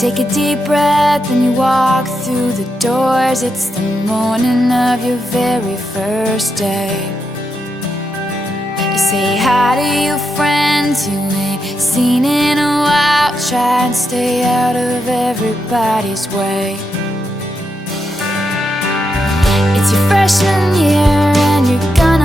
Take a deep breath and you walk through the doors. It's the morning of your very first day. You say hi to your friends you ain't seen in a while. Try and stay out of everybody's way. It's your freshman year and you're gonna